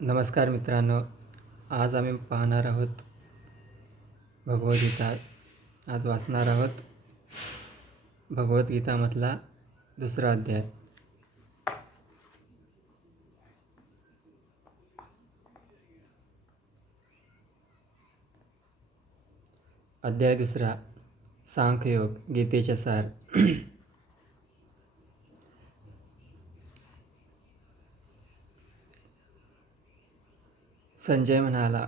नमस्कार मित्रांनो, आज आम्ही पाहणार आहोत भगवद्गीता. आज वाचणार आहोत भगवद्गीतामधला दुसरा अध्याय. अध्याय दुसरा, सांख्ययोग, गीतेचे सार. संजय म्हणाला,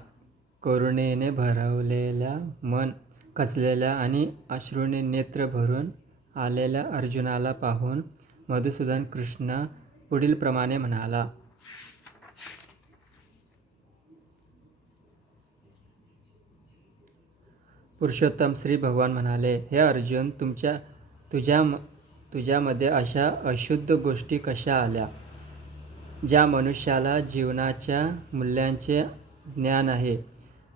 करुणेने भरवलेल्या, मन खचलेल्या आणि अश्रूने नेत्र भरून आलेल्या अर्जुनाला पाहून मधुसूदन कृष्ण पुढील प्रमाणे म्हणाला. पुरुषोत्तम श्री भगवान म्हणाले, हे अर्जुन, तुझ्यामध्ये अशा अशुद्ध गोष्टी कशा आल्या? ज्या मनुष्याला जीवनाच्या मूल्यांचे ज्ञान आहे,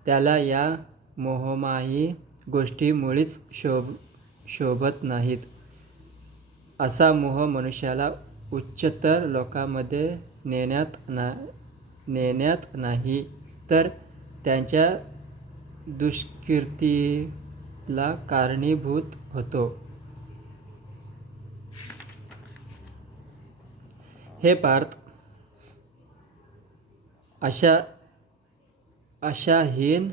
त्याला या मोहमायी गोष्टी मुळीच शोभत नाहीत. असा मोह मनुष्याला उच्चतर लोकांमध्ये नेण्यात नाही, तर त्यांच्या दुष्कीर्तीला कारणीभूत होतो. हे पार्थ, अशा हीन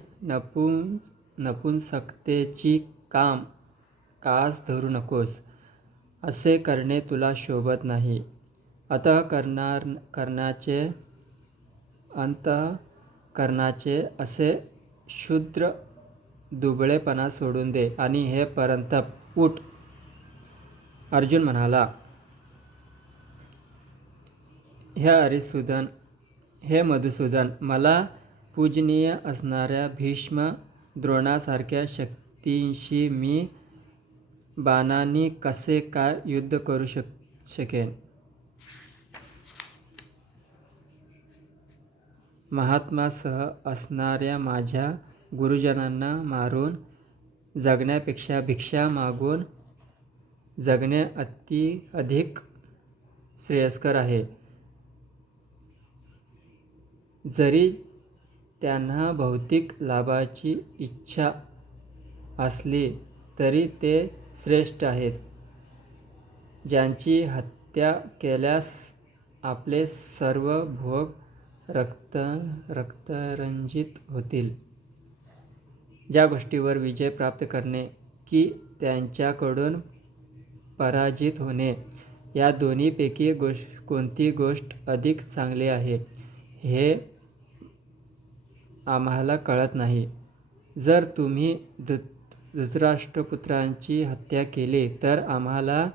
नपुंसकतेची कास धरू नकोस. असे करणे तुला शोभत नाही. अंतःकरणाचे असे क्षुद्र दुबळेपणा सोडून दे आणि हे परंतप उठ. अर्जुन म्हणाला, हे मधुसूदन, मला पूजनीय असणाऱ्या भीष्म द्रोणासारख्या शक्तींशी मी बाणांनी कसे काय युद्ध करू शकेन? महात्मासह असणाऱ्या माझ्या गुरुजनांना मारून जगण्यापेक्षा भिक्षा मागून जगणे अधिक श्रेयस्कर आहे. जरी त्यांना भौतिक लाभाची इच्छा असली तरी ते श्रेष्ठ आहेत. ज्यांची हत्या केल्यास आपले सर्व भोग रक्तरंजित होतील. ज्या गोष्टीवर विजय प्राप्त करणे की त्यांच्याकडून पराजित होणे, या दोन्हीपैकी कोणती गोष्ट अधिक चांगली आहे, हे आम्हाला कळत नाही. जर तुम्ही धृतराष्ट्रपुत्रांची हत्या केली तर आम्हाला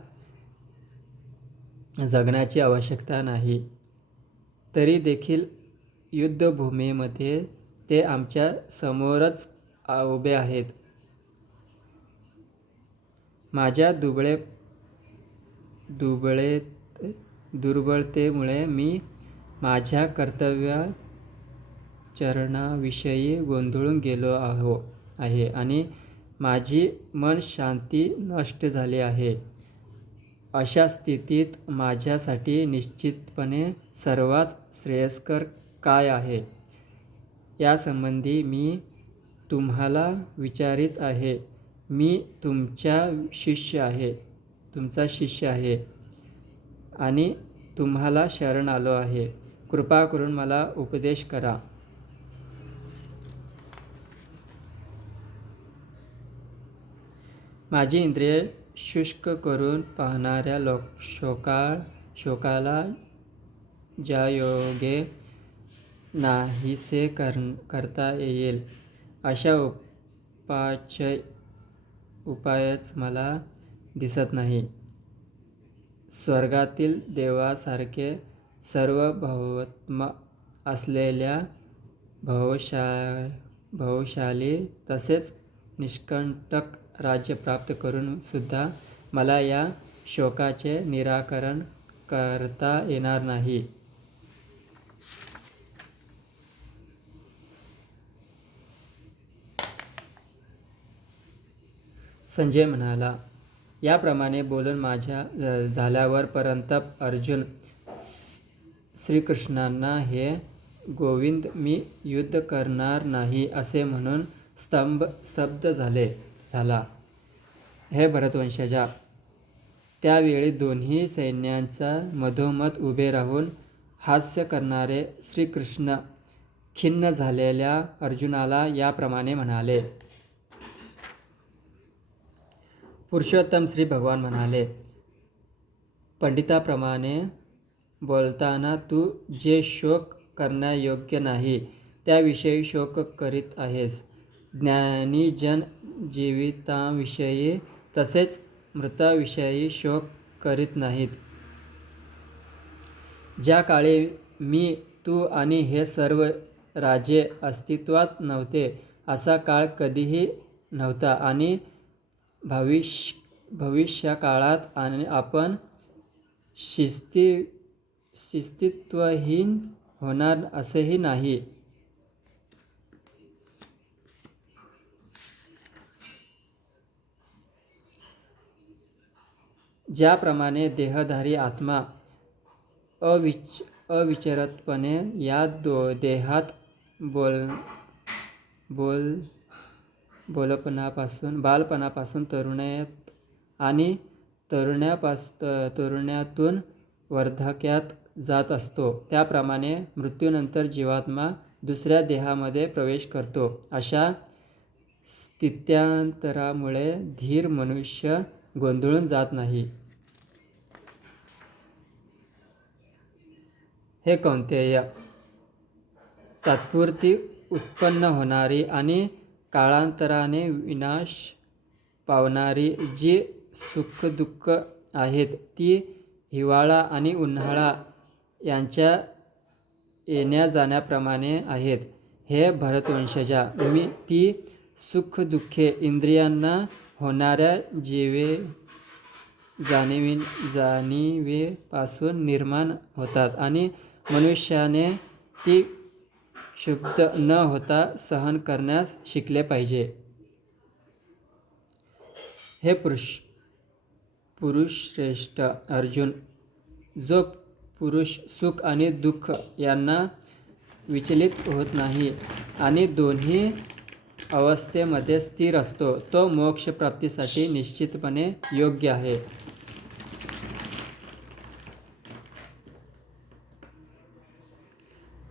जगण्याची आवश्यकता नाही. तरी देखील युद्धभूमीमध्ये ते आमच्या समोरच उभे आहेत. माझ्या दुर्बलतेमुळे मी माझ्या कर्तव्याचरणाविषयी गोंधळून गेलो आहे आणि माझी मन शांती नष्ट झाली आहे. अशा स्थितीत माझ्यासाठी निश्चितपणे सर्वात श्रेयस्कर काय आहे, यासंबंधी मी तुम्हाला विचारित आहे. मी तुमचा शिष्य आहे आणि तुम्हाला शरण आलो आहे. कृपा करून मला उपदेश करा. माझी इंद्रिये शुष्क करून पाहणाऱ्या शोकाला ज्यायोगे नाहीसे करता येईल, अशा उपायच मला दिसत नाही. स्वर्गातील देवासारखे सार्वभौम असलेल्या भवशाली तसेच निष्कंटक राज्य प्राप्त करून सुद्धा मला या शोकाचे निराकरण करता येणार नाही. संजय म्हणाला, याप्रमाणे बोलून माझ्या झाल्यावर परंतप अर्जुन श्रीकृष्णांना हे गोविंद मी युद्ध करणार नाही असे म्हणून स्तब्ध झाला. हे भरतवंशजा, त्यावेळी दोन्ही सैन्यांचा मधोमध उभे राहून हास्य करणारे श्रीकृष्ण खिन्न झालेल्या अर्जुनाला याप्रमाणे म्हणाले. पुरुषोत्तम श्री भगवान म्हणाले, पंडिताप्रमाणे बोलताना तू जे शोक करण्यायोग्य नाही त्याविषयी शोक करीत आहेस. ज्ञानीजन जीविताविषयी तसेच मृताविषयी शोक करीत नाहीत. ज्या काळी मी, तू आणि हे सर्व राजे अस्तित्वात नव्हते असा काळ कधीही नव्हता आणि भविष्यकाळात आपण शिस्तित्वहीन होणार असेही नाही. ज्याप्रमाणे देहधारी आत्मा अविचरतपणे या देहात बालपणापासून तरुणात आणि तरुण्यातून वार्धक्यात जात असतो, त्याप्रमाणे मृत्यूनंतर जीवात्मा दुसऱ्या देहामध्ये प्रवेश करतो. अशा स्थित्यांतरामुळे धीर मनुष्य गोंधळून जात नाही. हे कौंतेय, तात्पुरती उत्पन्न होणारी आणि काळांतराने विनाश पावणारी जी सुखदुःख आहेत ती हिवाळा आणि उन्हाळा यांच्या येण्या जाण्याप्रमाणे आहेत. हे भरतवंशजा, ती सुखदुःखे इंद्रियांना होणाऱ्या जाणीवेपासून निर्माण होतात आणि मनुष्याने ती क्षुब्ध न होता सहन करण्यास शिकले पाहिजे. हे पुरुषश्रेष्ठ अर्जुन, जो पुरुष सुख आणि दुःख यांना विचलित होत नाही आणि दोन्ही अवस्थेमध्ये स्थिर असतो, तो मोक्षप्राप्तीसाठी निश्चितपणे योग्य आहे.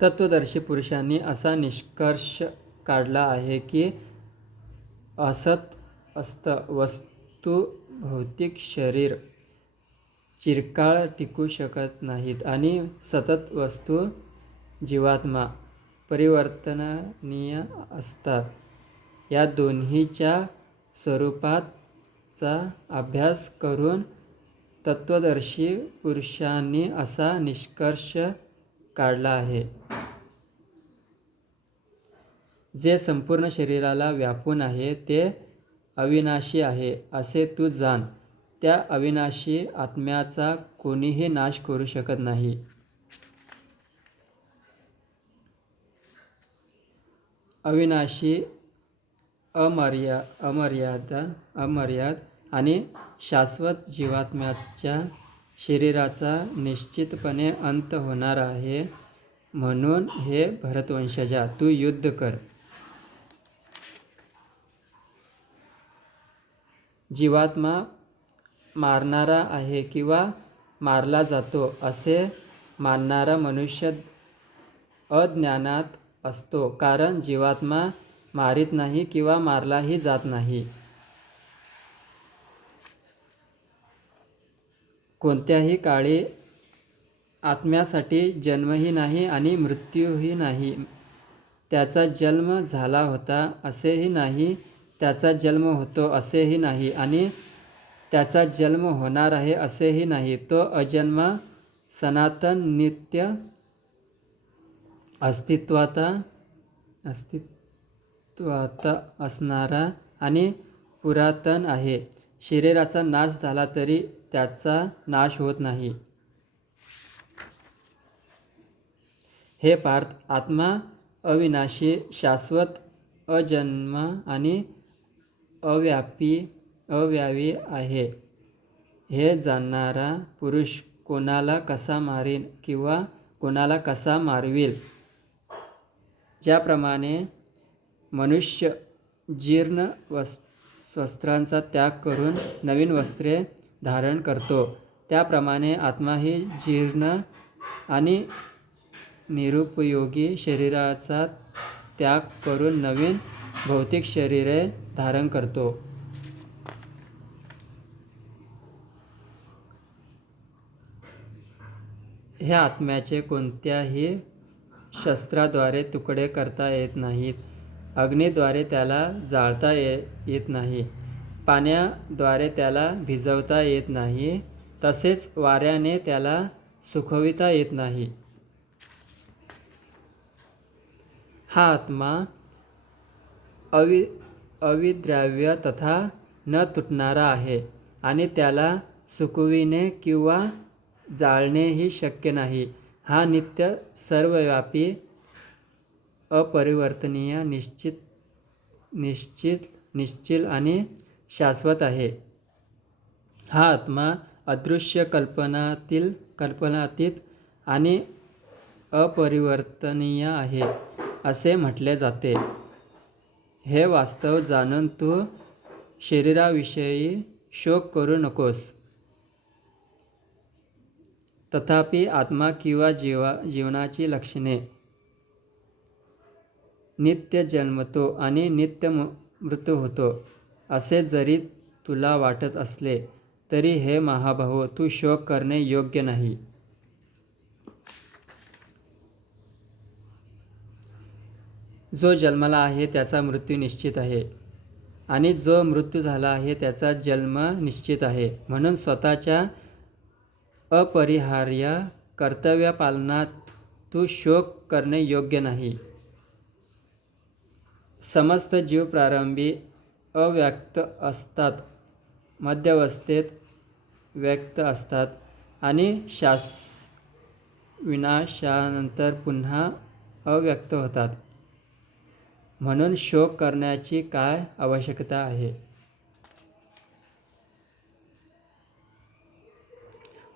तत्वदर्शी पुरुषांनी असा निष्कर्ष काढला आहे की असत वस्तू भौतिक शरीर चिरकाळ टिकू शकत नाहीत आणि सतत वस्तू जीवात्मा परिवर्तनीय असतात. या दोन्हीच्या स्वरूपाचा अभ्यास करून तत्वदर्शी पुरुषांनी असा निष्कर्ष काढला आहे. जे संपूर्ण शरीराला व्यापून आहे ते अविनाशी आहे असे तू जाण. त्या अविनाशी आत्म्याचा कोणीही नाश करू शकत नाही. अविनाशी, अमर्याद आणि शाश्वत जीवात्म्याच्या शरीराचा निश्चितपणे अंत होणार आहे. म्हणून हे भरतवंशजा, तू युद्ध कर. जीवात्मा मारणारा आहे किंवा मारला जातो असे मानणारा मनुष्य अज्ञानात असतो, कारण जीवात्मा मारित नाही किंवा मारलाही जात नाही. कोणत्याही काळी आत्म्यासाठी जन्मही नाही आणि मृत्यूही नाही. त्याचा जन्म झाला होता असेही नाही, त्याचा जन्म होतो असेही नाही आणि त्याचा जन्म होणार आहे असेही नाही. तो अजन्मा, सनातन, नित्य अस्तित्वात असणारा आणि पुरातन आहे. शरीराचा नाश झाला तरी त्याचा नाश होत नाही. हे पार्थ, आत्मा अविनाशी, शाश्वत, अजन्मा आणि अव्यापी आहे. हे जाणणारा पुरुष कोणाला कसा मारीन किंवा कोणाला कसा मारविल ज्याप्रमाणे मनुष्य जीर्ण वस्त्रांचा त्याग करून नवीन वस्त्रे धारण करतो, त्याप्रमाणे आत्मा ही जीर्ण आणि निरुपयोगी शरीराचा त्याग करून नवीन भौतिक शरीरे धारण करतो. ह्या आत्म्याचे कोणत्याही शस्त्राद्वारे तुकडे करता येत नाहीत. अग्नीद्वारे त्याला जाळता येत नाही, पाण्याद्वारे त्याला भिजवता येत नाही, तसेच वाऱ्याने त्याला सुकविता येत नाही. हा आत्मा अविद्राव्य तथा न तुटणारा आहे आणि त्याला सुकविणे किंवा जाळणेही शक्य नाही. हा नित्य, सर्वव्यापी, अपरिवर्तनीय, निश्चल आणि शाश्वत आहे. हा आत्मा अदृश्य, कल्पनातीत आणि अपरिवर्तनीय आहे असे म्हटले जाते. हे वास्तव जाणून तू शरीराविषयी शोक करू नकोस. तथापि आत्मा किंवा जीवनाची लक्षणे नित्य जन्मतो आणि नित्य मृत्यू होतो असे जरी तुला वाटत असले तरी हे महाभाहो, तू शोक करणे योग्य नाही. जो जन्मला आहे त्याचा मृत्यू निश्चित आहे आणि जो मृत्यू झाला आहे त्याचा जन्म निश्चित आहे. म्हणून स्वतःच्या अपरिहार्य कर्तव्यपालनात तू शोक करणे योग्य नाही. समस्त जीव प्रारंभी अव्यक्त असतात, मध्यावस्थेत व्यक्त असतात आणि विनाशानंतर पुन्हा अव्यक्त होतात. म्हणून शोक करण्याची काय आवश्यकता आहे?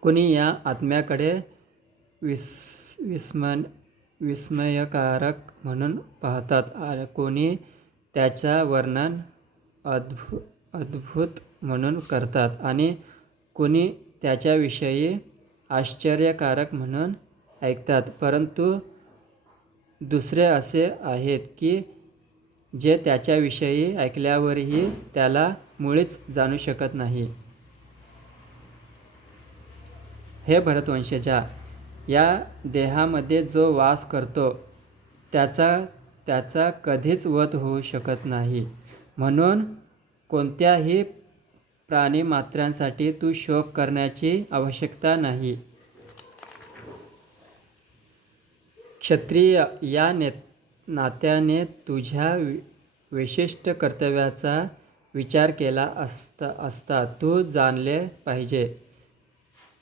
कुणी या आत्म्याकडे विस्मयकारक म्हणून पाहतात, कोणी त्याचा वर्णन अद्भुत म्हणून करतात आणि कोणी त्याच्याविषयी आश्चर्यकारक म्हणून ऐकतात. परंतु दुसरे असे आहेत की जे त्याच्याविषयी ऐकल्यावरही त्याला मुळीच जाणू शकत नाही. हे भरतवंशजा, या देहामध्ये जो वास करतो त्याचा कधीच वध होऊ शकत नाही. म्हणून कोणत्याही प्राणीमात्रांसाठी तू शोक करण्याची आवश्यकता नाही. क्षत्रिय या नात्याने तुझ्या विशिष्ट कर्तव्याचा विचार केला असता तू जाणले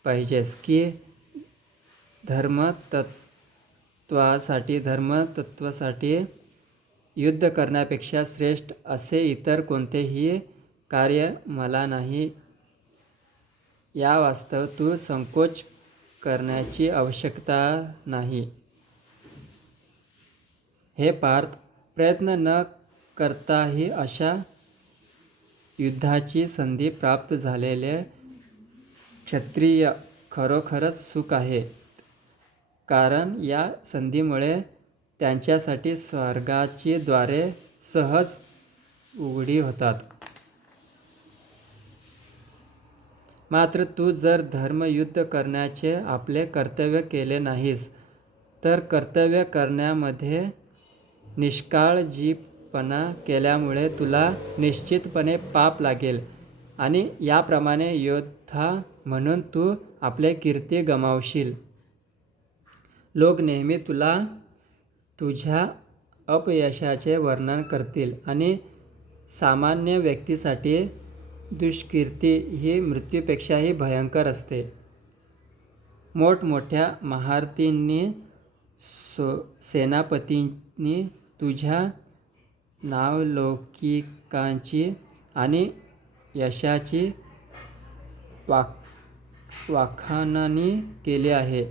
पाहिजेस की धर्मतत्वासाठी युद्ध करण्यापेक्षा श्रेष्ठ असे इतर कोणतेही कार्य मला नाही. या वास्तव तू संकोच करण्याची आवश्यकता नाही. हे पार्थ, प्रयत्न न करताही अशा युद्धाची संधी प्राप्त झालेले क्षत्रिय खरोखरच सुख आहे, कारण या संधीमुळे त्यांच्यासाठी स्वर्गाची द्वारे सहज उघडी होतात. मात्र तू जर धर्मयुद्ध करण्याचे आपले कर्तव्य केले नाहीस तर कर्तव्य करण्यामध्ये निष्काळजीपणा केल्यामुळे तुला निश्चितपणे पाप लागेल आणि याप्रमाणे योद्धा म्हणून तू आपले कीर्ती गमावशील. लोक नेहमी तुला तुझ्या अपयशाचे वर्णन करतील आणि सामान्य व्यक्तीसाठी दुष्कीर्ती ही मृत्यूपेक्षाही भयंकर असते. मोठमोठ्या महारथींनी, सेनापतींनी तुझ्या नावलौकिकांची आणि यशाची वाखाणणी केली आहे.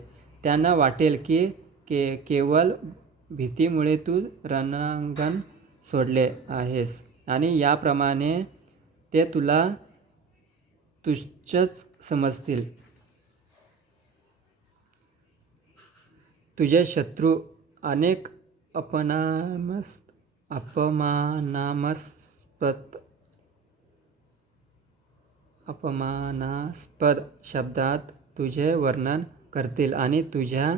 त्यांना वाटेल की केवळ भीतीमुळे तू रणांगण सोडले आहेस आणि याप्रमाणे ते तुला तुच्छच समजतील. तुझे शत्रू अनेक अपमानास्पद शब्दात तुझे वर्णन करतील आणि तुझ्या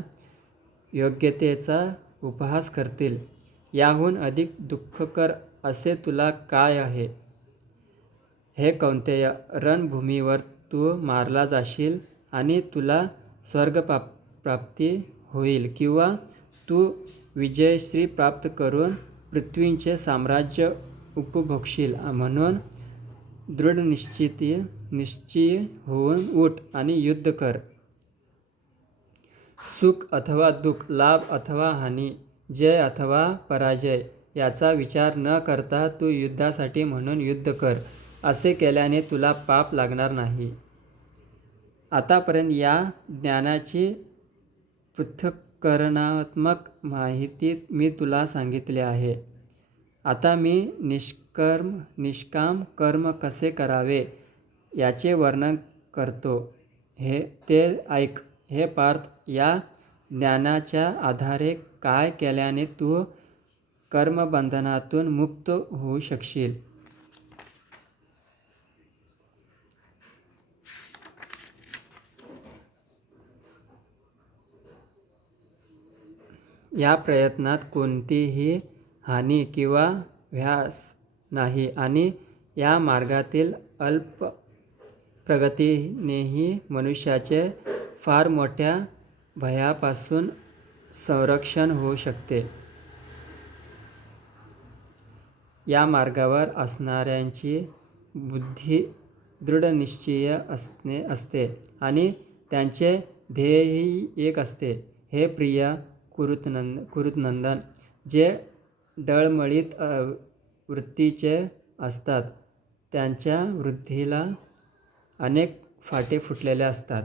योग्यतेचा उपहास करतील. याहून अधिक दुःखकर असे तुला काय आहे? हे कौंतेय, रणभूमीवर तू मारला जाशील आणि तुला स्वर्गप्राप्ती होईल, किंवा तू विजयश्री प्राप्त करून पृथ्वीचे साम्राज्य उपभोगशील. म्हणून दृढनिश्चयी होऊन उठ आणि युद्ध कर. सुख अथवा दुःख, लाभ अथवा हानी, जय अथवा पराजय याचा विचार न करता तू युद्धासाठी म्हणून युद्ध कर. असे केल्याने तुला पाप लागणार नाही. आतापर्यंत या ज्ञानाची पृथक्करणात्मक माहिती मी तुला सांगितली आहे. आता मी निष्काम कर्म कसे करावे याचे वर्णन करतो, ते ऐक. हे पार्थ, या ज्ञानाच्या आधारे काय केल्याने तू कर्मबंधनातून मुक्त होऊ शकशील? या प्रयत्नात कोणतीही हानी किंवा ह्रास नाही आणि या मार्गातील अल्प प्रगतीनेही मनुष्याचे फार मोठ्या भयापासून संरक्षण होऊ शकते. या मार्गावर असणाऱ्यांची बुद्धी दृढनिश्चयी असते आणि त्यांचे ध्येयही एक असते. हे प्रिय कुरुनंदन, जे डळमळीत वृत्तीचे असतात त्यांच्या वृद्धीला अनेक फाटे फुटलेले असतात.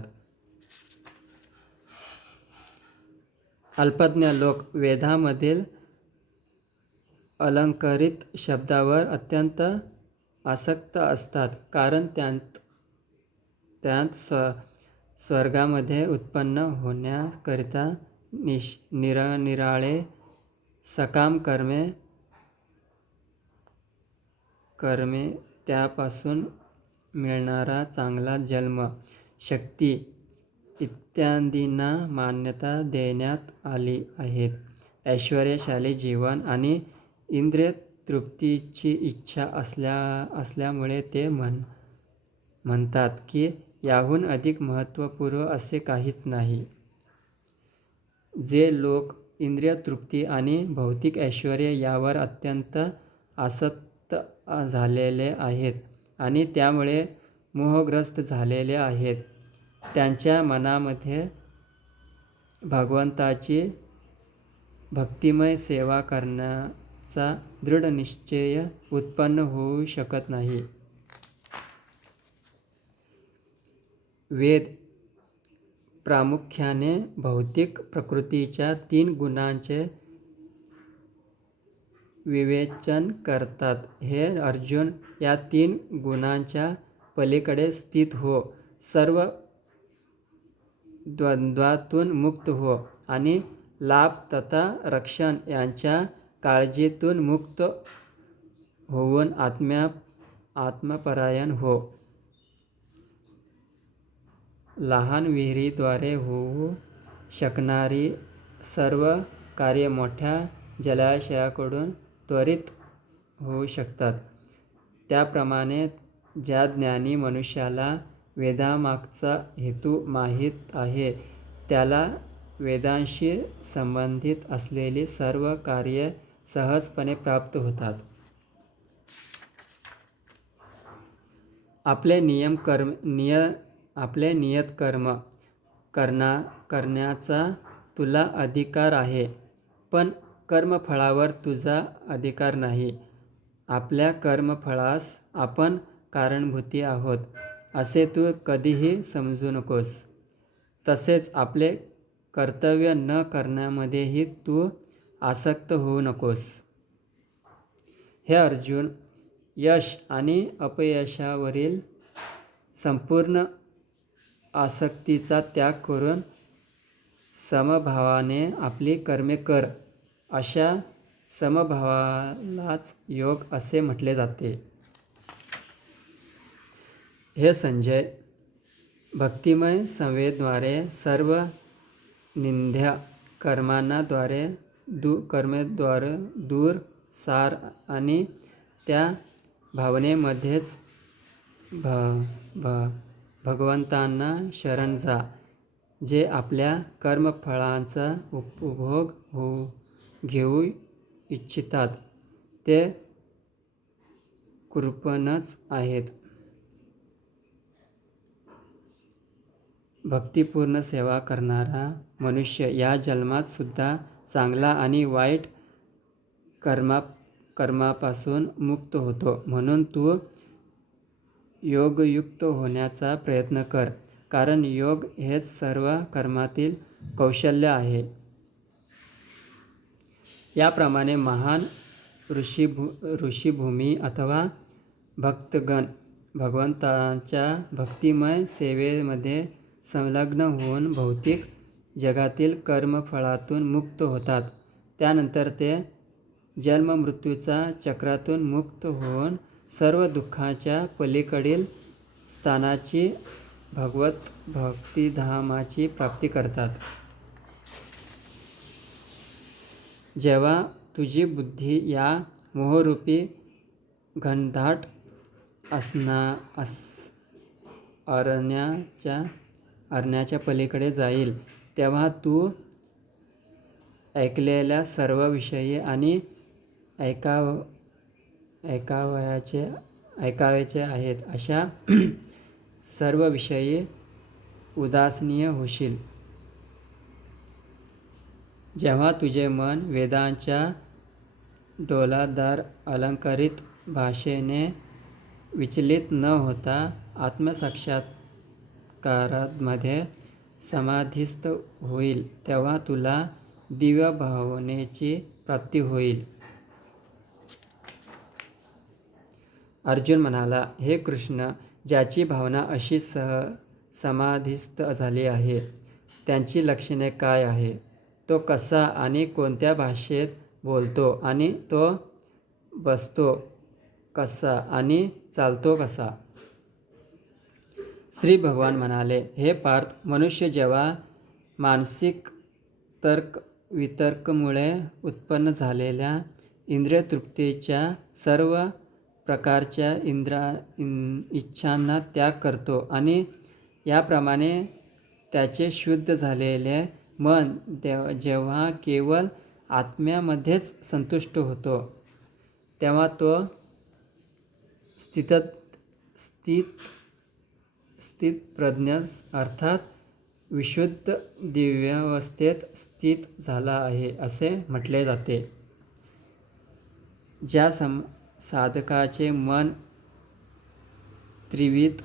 अल्पज्ञ लोक वेदांमधील अलंकारित शब्दावर अत्यंत आसक्त असतात, कारण त्यांत स्वर्गामध्ये उत्पन्न होण्याकरिता निरनिराळे सकाम कर्मे, त्यापासून मिळणारा चांगला जन्म, शक्ती इत्यादींना मान्यता देण्यात आली आहे. ऐश्वर्यशाली जीवन आणि इंद्रिय तृप्तीची इच्छा असल्यामुळे ते म्हणतात की याहून अधिक महत्त्वपूर्ण असे काहीच नाही. जे लोक इंद्रिय तृप्ती आणि भौतिक ऐश्वर्य यावर अत्यंत आसक्त झालेले आहेत आणि त्यामुळे मोहग्रस्त झालेले आहेत, त्यांच्या मनामध्ये भगवंताची भक्तिमय सेवा करण्याचा दृढ निश्चय उत्पन्न होऊ शकत नाही. वेद प्रामुख्याने भौतिक प्रकृतीच्या 3 गुणांचे विवेचन करतात. हे अर्जुन, या 3 गुणांच्या पलीकडे स्थित हो, सर्व द्वंद्वातून मुक्त हो आणि लाभ तथा रक्षण यांच्या काळजीतून मुक्त होऊन आत्मपरायण हो. लहान विहिरीद्वारे होऊ शकणारी सर्व कार्ये मोठ्या जलाशयाकडून त्वरित होऊ शकतात. त्याप्रमाणे ज्या ज्ञानी मनुष्याला वेदामागचा हेतू माहीत आहे, त्याला वेदांशी संबंधित असलेली सर्व कार्ये सहजपणे प्राप्त होतात. आपले नियत कर्म करण्याचा तुला अधिकार आहे, पण कर्मफळावर तुझा अधिकार नाही. आपल्या कर्मफळास आपण कारणभूत आहोत असे तू कधीही समजू नकोस. तसेच आपले कर्तव्य न करण्यामध्येही तू आसक्त होऊ नकोस. हे अर्जुन, यश आणि अपयशावरील संपूर्ण आसक्तीचा त्याग करून समभावाने आपली कर्मे कर. अशा समभावालाच योग असे म्हटले जाते. हे संजय, भक्तिमय संवेदद्वारे सर्व निंद्य कर्मांद्वारे दूर सार आणि त्या भावनेमध्येच भगवंतांना शरण जा, जे आपल्या कर्मफळांचा उपभोग घेऊ इच्छितात ते कृपणच आहेत. भक्तिपूर्ण सेवा करणारा मनुष्य या जन्मात सुद्धा चांगला आणि वाईट कर्मापासून मुक्त होतो. म्हणून तू योगयुक्त होण्याचा प्रयत्न कर, कारण योग हेच सर्व कर्मातील कौशल्य आहे. याप्रमाणे महान ऋषीभूमी अथवा भक्तगण भगवंताच्या भक्तिमय सेवेमध्ये संलग्न होऊन भौतिक जगातील कर्मफळातून मुक्त होतात. त्यानंतर ते जन्ममृत्यूचा चक्रातून मुक्त होऊन सर्व दुःखाच्या पलीकडील स्थानाची भगवत भक्तिधामाची प्राप्ती करतात. जेव्हा तुझी बुद्धी या मोहरूपी घनदाट अरण्याच्या पलीकडे जाईल, तेव्हा तू ऐकलेल्या सर्व विषयी आणि ऐकावयाचे आहेत अशा सर्व विषयी उदासीन होशील. जेव्हा तुझे मन वेदांच्या डौलदार अलंकारित भाषेने विचलित न होता आत्मसाक्षात्कारामध्ये समाधिस्थ होईल, तेव्हा तुला दिव्य भावनेची प्राप्ती होईल. अर्जुन म्हणाला, हे कृष्ण, ज्याची भावना अशी समाधिस्थ झाली आहे, त्यांची लक्षणे काय आहे? तो कसा आणि कोणत्या भाषेत बोलतो आणि तो बसतो कसा आणि चालतो कसा? श्री भगवान म्हणाले, हे पार्थ, मनुष्य जेव्हा मानसिक वितर्कमुळे उत्पन्न झालेल्या इंद्रियतृप्तीच्या सर्व प्रकारच्या इच्छांना त्याग करतो आणि याप्रमाणे त्याचे शुद्ध झालेले मन जेव्हा केवळ आत्म्यामध्येच संतुष्ट होतो, तेव्हा तो स्थितप्रज्ञ अर्थात विशुद्ध दिव्यावस्थेत स्थित झाला आहे असे म्हटले जाते. ज्या साधकाचे मन त्रिविध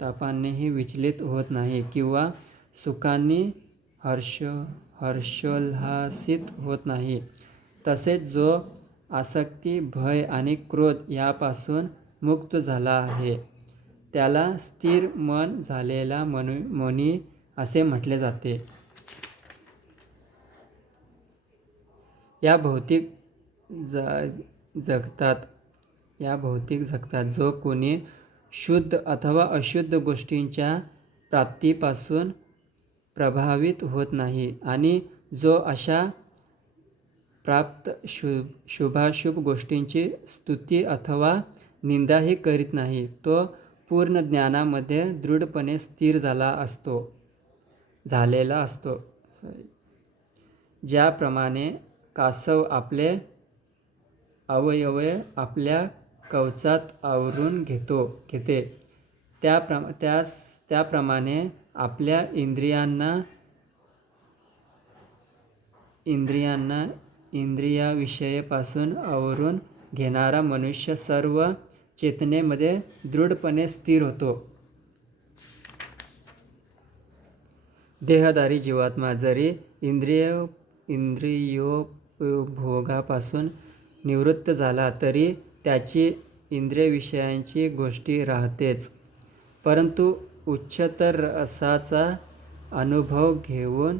तापांनीही विचलित होत नाही किंवा सुखांनी हर्षोल्हासित होत नाही, तसेच जो आसक्ती, भय आणि क्रोध यापासून मुक्त झाला आहे, त्याला स्थिर मन झालेला मुनी असे म्हटले जाते. या भौतिक जगतात जो कोणी शुद्ध अथवा अशुद्ध गोष्टींच्या प्राप्तीपासून प्रभावित होत नाही आणि जो अशा प्राप्त शुभाशुभ गोष्टींची स्तुती अथवा निंदाही करीत नाही, तो पूर्ण ज्ञानामध्ये दृढपणे स्थिर झालेला असतो. ज्याप्रमाणे कासव आपले अवयव आपल्या कवचात आवरून घेते, त्याप्रमाणे आपल्या इंद्रियांना इंद्रियाविषयीपासून आवरून घेणारा मनुष्य सर्व चेतनेमध्ये दृढपणे स्थिर होतो. देहधारी जीवात्मा जरी इंद्रियोपभोगापासूसून निवृत्त झाला तरी त्याची इंद्रियविषयांची गोष्टी राहतेच, परंतु उच्चतर रसाचा अनुभव घेऊन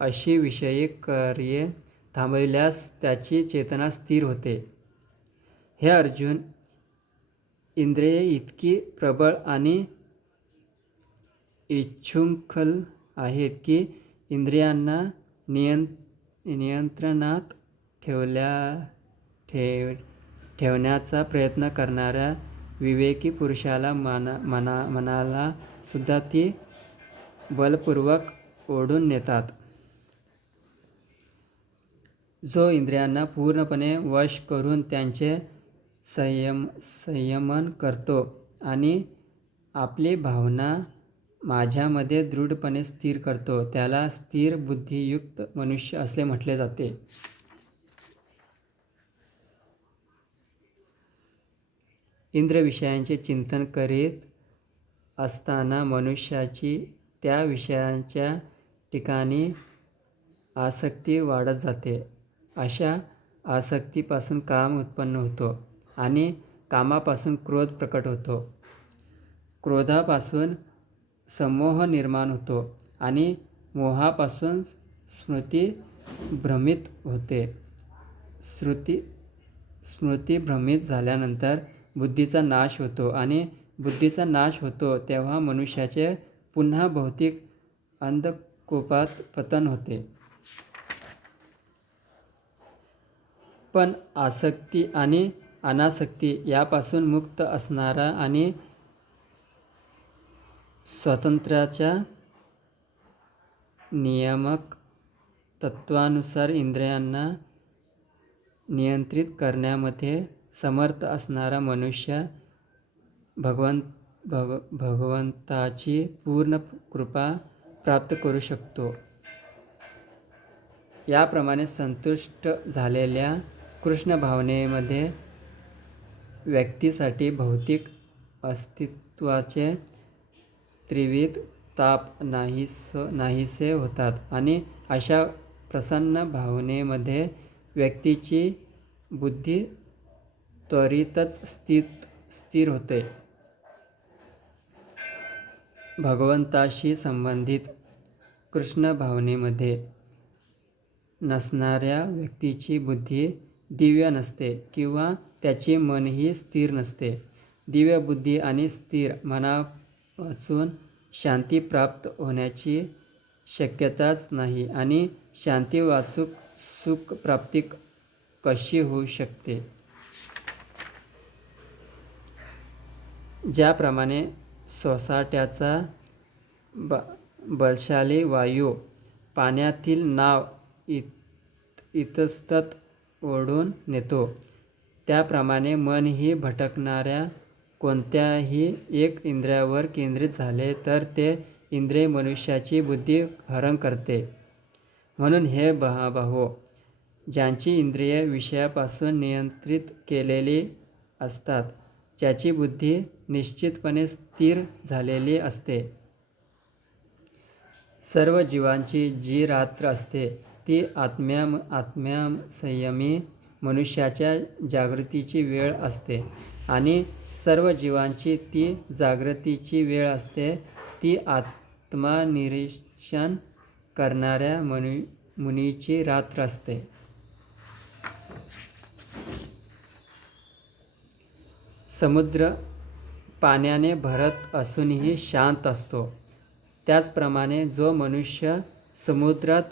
अशी विषयिक कार्ये थांबविल्यास त्याची चेतना स्थिर होते. हे अर्जुन, इंद्रिये इतकी प्रबळ आणि इच्छुंखल आहेत की इंद्रियांना नियंत्रणात ठेवण्याचा प्रयत्न करणाऱ्या विवेकी पुरुषाला मनाला सुद्धा ती बलपूर्वक ओढून नेतात. जो इंद्रियांना पूर्णपणे वश करून त्यांचे संयमन करतो आणि आपली भावना माझ्यामध्ये दृढपणे स्थिर करतो, त्याला स्थिर बुद्धियुक्त मनुष्य असे म्हटले जाते. इंद्रियविषयांचे चिंतन करीत असताना मनुष्याची त्या विषयांच्या ठिकाणी आसक्ती वाढत जाते. अशा आसक्तीपासून काम उत्पन्न होतो आणि कामापासून क्रोध प्रकट होतो. क्रोधापासून समोह निर्माण होतो आणि मोहापासून स्मृती भ्रमित होते. स्मृती भ्रमित झाल्यानंतर बुद्धीचा नाश होतो आणि बुद्धीचा नाश होतो तेव्हा मनुष्याचे पुन्हा भौतिक अंधकोपात पतन होते. पण आसक्ती आणि अनासक्ती यापासून मुक्त असणारा आणि स्वातंत्र्याच्या नियामक तत्वानुसार इंद्रियांना नियंत्रित करण्यामध्ये समर्थ असणारा मनुष्य भगवंताची पूर्ण कृपा प्राप्त करू शकतो. याप्रमाणे संतुष्ट झालेल्या कृष्ण भावनेमध्ये व्यक्तीसाठी भौतिक अस्तित्वाचे त्रिविध ताप नाहीसे होतात आणि अशा प्रसन्न भावनेमध्ये व्यक्तीची बुद्धी त्वरितच स्थिर होते. भगवंताशी संबंधित कृष्ण भावनेमध्ये नसणाऱ्या व्यक्तीची बुद्धी दिव्य नसते किंवा त्याचे मनही स्थिर नसते. दिव्य बुद्धी आणि स्थिर मनापासून शांती प्राप्त होण्याची शक्यताच नाही आणि शांती वाचून सुख प्राप्ती कशी होऊ शकते. ज्याप्रमाणे सोसाट्याचा बलशाली वायू पाण्यातील नाव इतस्तत ओढून नेतो, त्याप्रमाणे मनही भटकणाऱ्या कोणत्याही एक इंद्रियावर केंद्रित झाले तर ते इंद्रिय मनुष्याची बुद्धी हरण करते. म्हणून हे भाहो, ज्यांची इंद्रिये विषयापासून नियंत्रित केलेली असतात, ज्याची बुद्धी निश्चितपणे स्थिर झालेली असते, सर्व जीवांची जी रात्र असते ती आत्म्यसंयमी मनुष्याच्या जागृतीची वेळ असते आणि सर्व जीवांची ती जागृतीची वेळ असते ती आत्मनिरीक्षण करणाऱ्या मुनीची रात्र असते. समुद्र पाण्याने भरत असूनही शांत असतो, त्याचप्रमाणे जो मनुष्य समुद्रात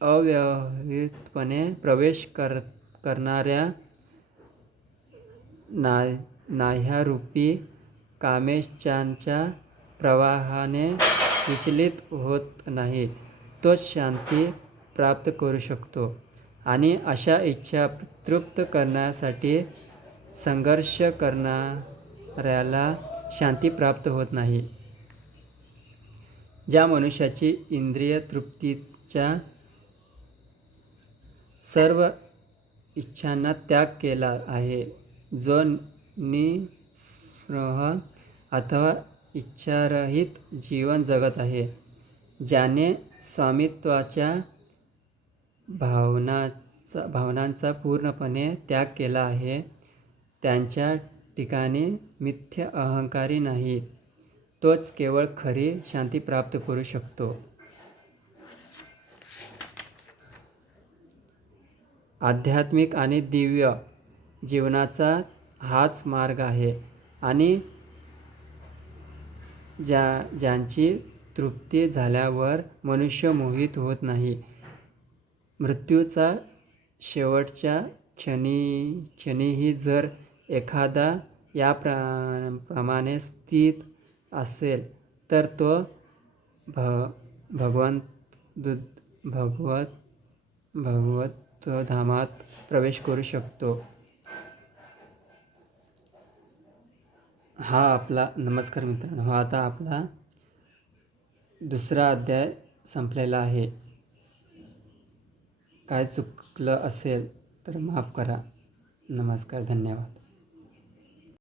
अव्यवहितपणे प्रवेश करणाऱ्या नाह्यरूपी कामेच्छांच्या प्रवाहाने विचलित होत नाही, तोच शांती प्राप्त करू शकतो. आणि अशा इच्छा तृप्त करण्यासाठी संघर्ष करणाऱ्याला शांती प्राप्त होत नाही. ज्या मनुष्याची इंद्रिय तृप्तीच्या सर्व इच्छांना त्याग केला आहे, जो निःस्पृह अथवा इच्छारहित जीवन जगत आहे. ज्याने स्वामित्वाच्या भावनांचा पूर्णपणे त्याग केला आहे, त्यांच्या ठिकाणी मिथ्य अहंकारी नाही, तोच केवळ खरी शांती प्राप्त करू शकतो. आध्यात्मिक आणि दिव्य जीवनाचा हाच मार्ग आहे आणि ज्यांची तृप्ती झाल्यावर मनुष्य मोहित होत नाही. मृत्यूचा शेवटच्या क्षणीही जर एखादा याप्रमाणे स्थित असेल तर तो भगवत धामात प्रवेश करू शकतो. नमस्कार मित्रांनो, आता आपला दुसरा अध्याय संपलेला आहे. काय चुकलं असेल तर माफ करा. नमस्कार, धन्यवाद.